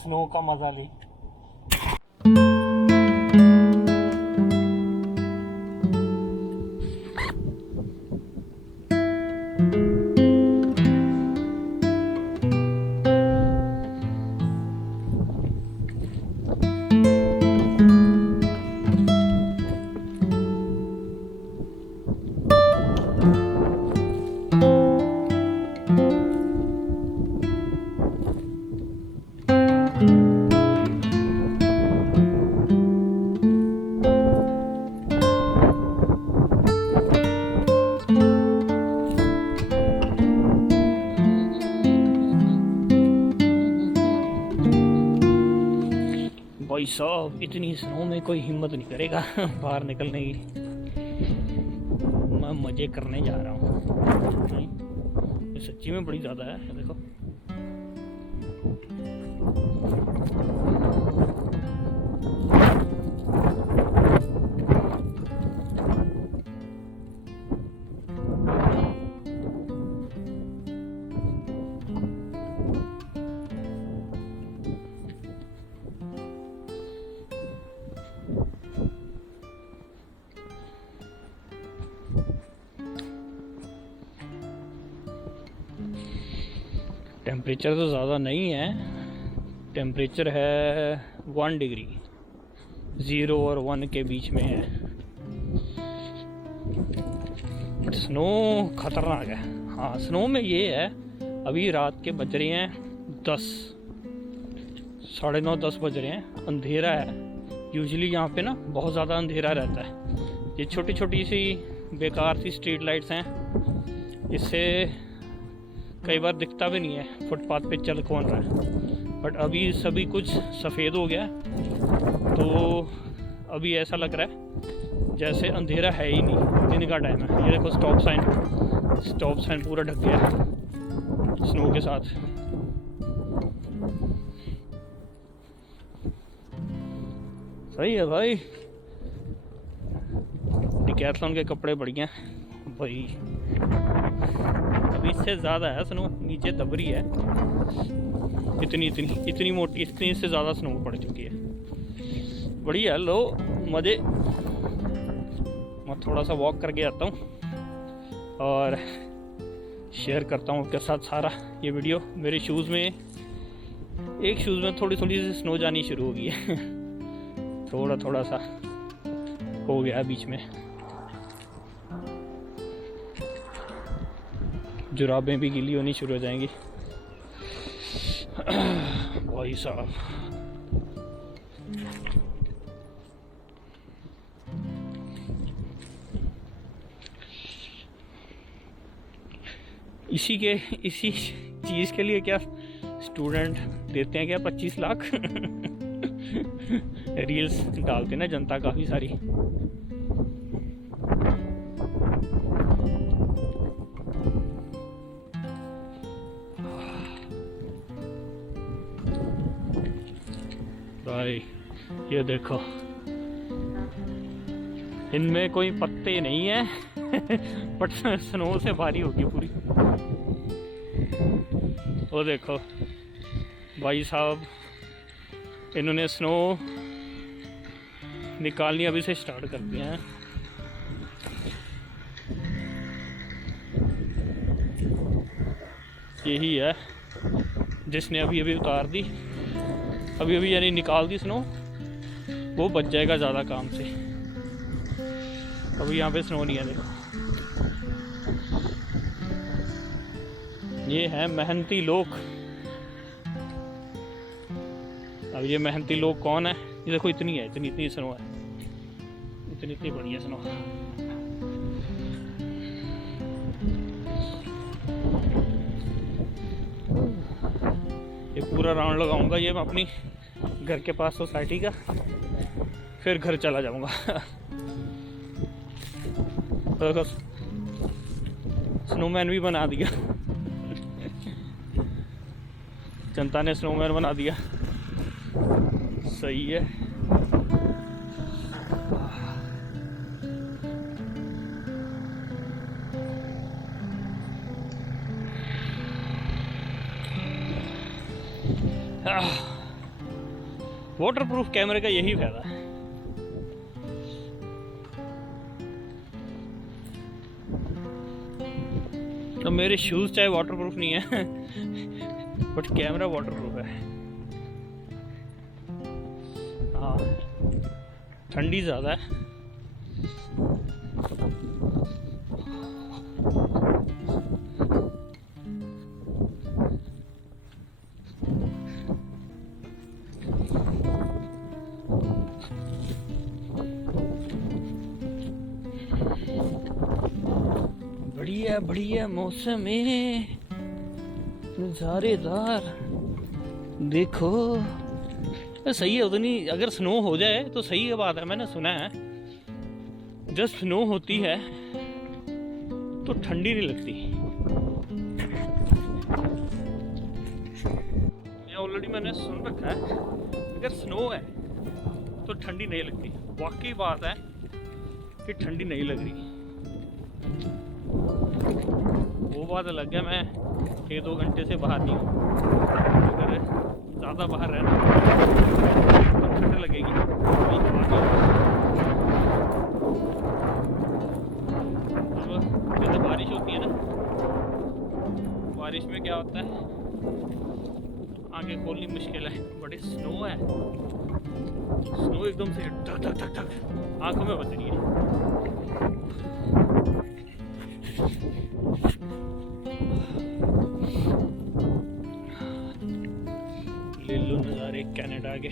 Snow का मजा ली। भाई साहब इतनी स्नो में कोई हिम्मत नहीं करेगा बाहर निकलने की। मैं मजे करने जा रहा हूँ। ये सच्ची में बड़ी ज़्यादा है, देखो। टेम्परेचर तो ज़्यादा नहीं है, टेम्परेचर है 1 डिग्री, 0 और 1 के बीच में है। बट स्नो खतरनाक है। हाँ, स्नो में ये है, अभी रात के बज रहे हैं 10, 9:30 10 बज रहे हैं, अंधेरा है। यूजुअली यहाँ पे ना बहुत ज़्यादा अंधेरा रहता है। ये छोटी छोटी सी बेकार सी स्ट्रीट लाइट्स हैं, इससे कई बार दिखता भी नहीं है फुटपाथ पे चल कौन रहा है। बट अभी सभी कुछ सफ़ेद हो गया, तो अभी ऐसा लग रहा है जैसे अंधेरा है ही नहीं, दिन का टाइम है। ये देखो स्टॉप साइन पूरा ढक गया है स्नो के साथ। सही है भाई, डिकैथलॉन के कपड़े बढ़िया भाई। अभी इससे ज़्यादा है स्नो, नीचे दब रही है। इतनी मोटी, इतनी से ज़्यादा स्नो पड़ चुकी है। बढ़िया, लो मज़े। मैं थोड़ा सा वॉक करके आता हूँ और शेयर करता हूँ आपके साथ सारा ये वीडियो। मेरे शूज़ में, एक शूज़ में थोड़ी थोड़ी सी स्नो जानी शुरू हो गई है थोड़ा सा हो गया बीच में। जुराबें भी गीली होनी शुरू हो जाएंगी भाई साहब। इसी चीज़ के लिए क्या स्टूडेंट देते हैं क्या 25 लाख रील्स डालते ना जनता काफ़ी सारी। भाई ये देखो, इनमें कोई पत्ते नहीं है बट स्नो से भारी होगी पूरी। वो देखो भाई साहब, इन्होंने स्नो निकालनी अभी से स्टार्ट कर दिया है। यही है जिसने अभी उतार दी, अभी यानी निकाल दी स्नो, वो बच जाएगा ज़्यादा काम से। अभी यहाँ पे स्नो नहीं है, देखो। ये है मेहनती लोग। अब ये मेहनती लोग कौन है? ये देखो, इतनी है, इतनी स्नो है, इतनी बढ़िया स्नो। ये पूरा राउंड लगाऊंगा ये मैं अपनी घर के पास सोसाइटी का, फिर घर चला जाऊंगा तो स्नोमैन भी बना दिया जनता ने स्नोमैन बना दिया। सही है। वाटरप्रूफ कैमरे का यही फायदा है। तो मेरे शूज चाहे वाटरप्रूफ नहीं है बट कैमरा वाटरप्रूफ है। हाँ, ठंडी ज़्यादा है। बढ़िया बढ़िया मौसम है, नज़ारेदार। देखो सही है उतनी, अगर स्नो हो जाए तो सही है बात है। मैंने सुना है जब स्नो होती है तो ठंडी नहीं लगती। ये ऑलरेडी मैंने सुन रखा है, अगर स्नो है तो ठंडी नहीं लगती। वाकई बात है कि ठंडी नहीं लग रही। वो बात अलग है, मैं 1-2 घंटे से बाहर नहीं हूँ। अगर ज़्यादा बाहर रहना तो ठंड लगेगी। जैसे बारिश होती है ना, बारिश में क्या होता है, आंखें खोलनी मुश्किल है। बट स्नो है, स्नो एकदम से धक धक धक धक आंखों में बज रही है। ले लो नज़ारे कनाडा के।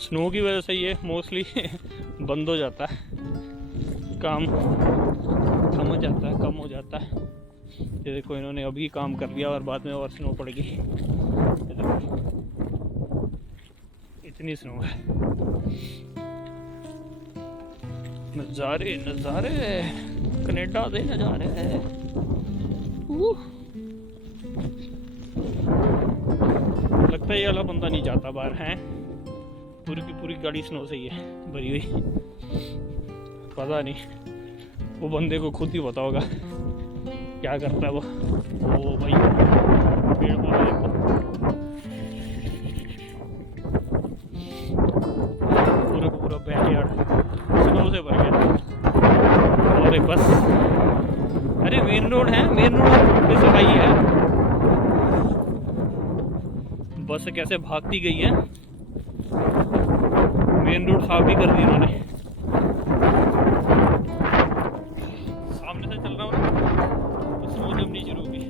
स्नो की वजह से ये मोस्टली बंद हो जाता है, काम कम हो जाता है। ये देखो इन्होंने अभी काम कर लिया और बाद में और स्नो पड़ेगी। इतनी स्नो है। नज़ारे नज़ारे कनाडा दे नज़ारे है। लगता है ये वाला बंदा नहीं जाता बाहर है। पूरी की पूरी गाड़ी स्नो से ही है भरी हुई। पता नहीं, वो बंदे को खुद ही पता होगा क्या करता है वो। ओ भाई पेड़ पौधे देखो, पूरा का पूरा बैकयार्ड स्नो से भर गया। और बस, अरे मेन रोड है, मेन रोड पे सफाई है। बस कैसे भागती गई है, मेन रोड साफ भी कर दी उन्होंने। सामने से चल रहा हूँ तो स्नो जमनी शुरू हो गई।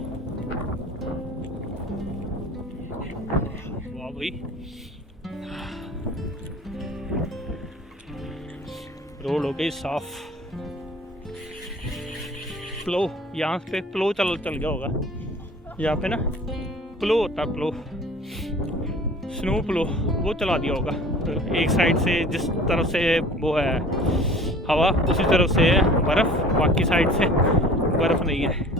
वाह भाई, रोड हो गई साफ। प्लो, यहाँ पे प्लो चल गया होगा। यहाँ पे ना प्लो होता है, प्लो स्नो प्लो, वो चला दिया होगा। तो एक साइड से जिस तरफ से वो है हवा, उसी तरफ से है बर्फ़, बाकी साइड से बर्फ़ नहीं है।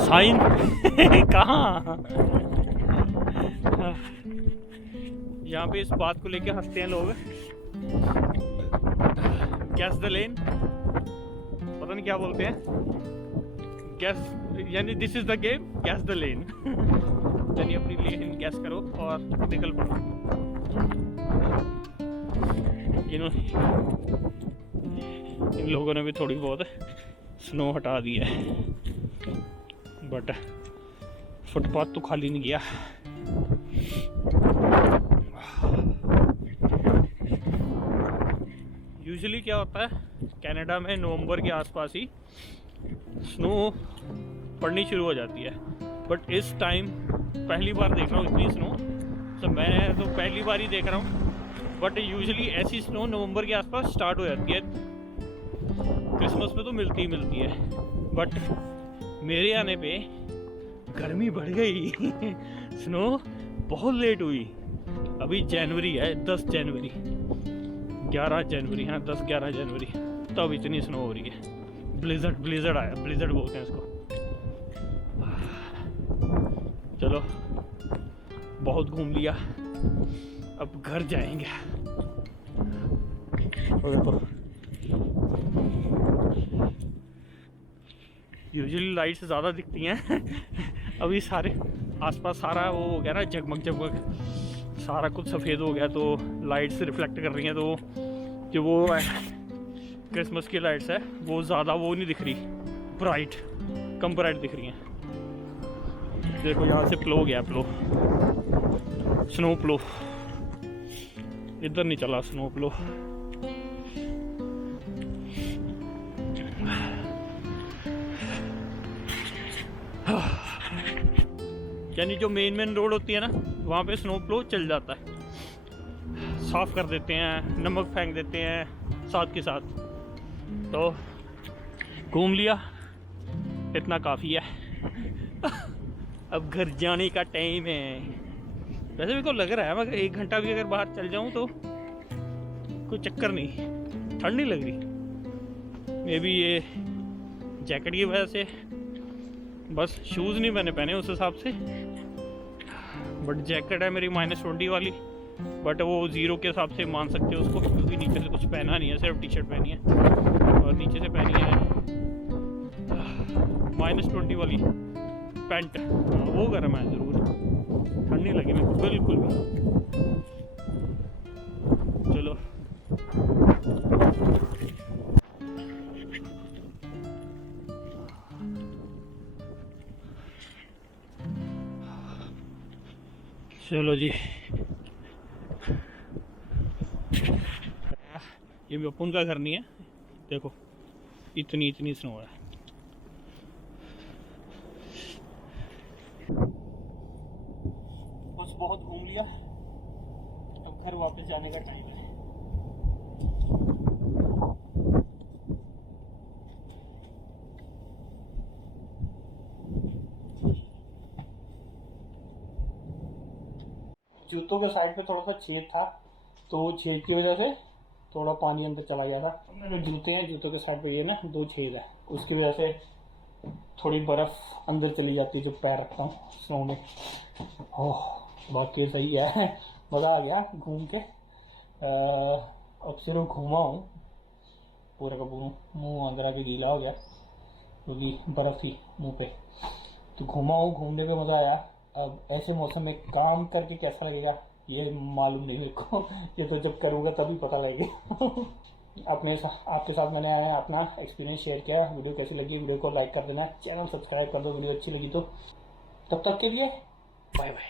साइन कहाँ? यहाँ पे इस बात को लेके हंसते हैं लोग, गैस द लेन, पता नहीं क्या बोलते हैं, गैस यानी this is the game, gas the lane. यानी अपनी लेन गैस करो और निकल पड़ो। इन लोगों ने भी थोड़ी बहुत स्नो हटा दी है, बट फुटपाथ तो खाली नहीं गया। यूजुअली क्या होता है कनाडा में, नवंबर के आसपास ही स्नो पड़नी शुरू हो जाती है। बट इस टाइम पहली बार देख रहा हूँ इतनी स्नो, तो मैं तो पहली बार ही देख रहा हूँ। बट यूजुअली ऐसी स्नो नवंबर के आसपास स्टार्ट हो जाती है, क्रिसमस में तो मिलती ही मिलती है। बट मेरे आने पे गर्मी बढ़ गई। स्नो बहुत लेट हुई। अभी जनवरी है, 10 जनवरी, 11 जनवरी, हाँ 10-11 जनवरी, तब इतनी स्नो हो रही है। ब्लिजर्ड आया, ब्लिजर्ड बोलते हैं इसको। चलो बहुत घूम लिया, अब घर जाएंगे। और देखो यूजुअली लाइट्स ज़्यादा दिखती हैं अभी सारे आसपास सारा वो हो गया ना, जगमग जगमग सारा कुछ सफ़ेद हो गया, तो लाइट्स रिफ्लेक्ट कर रही हैं। तो जो वो क्रिसमस की लाइट्स है वो ज़्यादा वो नहीं दिख रही ब्राइट, कम ब्राइट दिख रही हैं। देखो यहाँ से प्लो गया, प्लो स्नो प्लो, इधर नहीं चला स्नो प्लो। यानी जो मेन रोड होती है ना, वहाँ पे स्नो प्लो चल जाता है, साफ कर देते हैं, नमक फेंक देते हैं साथ के साथ। तो घूम लिया, इतना काफ़ी है अब घर जाने का टाइम है। वैसे मेरे को लग रहा है मगर 1 घंटा भी अगर बाहर चल जाऊँ तो कोई चक्कर नहीं, ठंड नहीं लग रही। मे बी ये जैकेट की वजह से, बस शूज़ नहीं मैंने पहने उस हिसाब से। बट जैकेट है मेरी -20 वाली, बट वो 0 के हिसाब से मान सकते हो उसको, क्योंकि नीचे से कुछ पहना नहीं है, सिर्फ टी-शर्ट पहनी है और नीचे से पहनी है -20 वाली पैंट। वो गर्म है ज़रूर, ठंड नहीं लगी मेरे को बिल्कुल भी। चलो चलो जी, ये भी अपन का घर नहीं है। देखो इतनी स्नो है। बस बहुत घूम लिया, अब घर वापस जाने का टाइम है। जूतों के साइड पे थोड़ा सा छेद था, तो छेद की वजह से थोड़ा पानी अंदर चला गया था। मेरे जूते हैं, जूतों के साइड पे ये ना 2 छेद है, उसकी वजह से थोड़ी बर्फ़ अंदर चली जाती है जब पैर रखता हूँ स्नो में। ओह बाकी सही है मज़ा आ गया घूम के। अब सिर्फ घूमा हूँ पूरा का पूरा, मुँह अंदर आके गीला हो गया क्योंकि बर्फ़ थी मुँह पे। तो घूमा हूँ, घूमने पे मज़ा आया। अब ऐसे मौसम में काम करके कैसा लगेगा ये मालूम नहीं मेरे को ये तो जब करूँगा तभी पता लगेगा। आपके साथ मैंने अपना एक्सपीरियंस शेयर किया। वीडियो कैसी लगी, वीडियो को लाइक कर देना, चैनल सब्सक्राइब कर दो वीडियो अच्छी लगी तो। तब तक के लिए बाय बाय।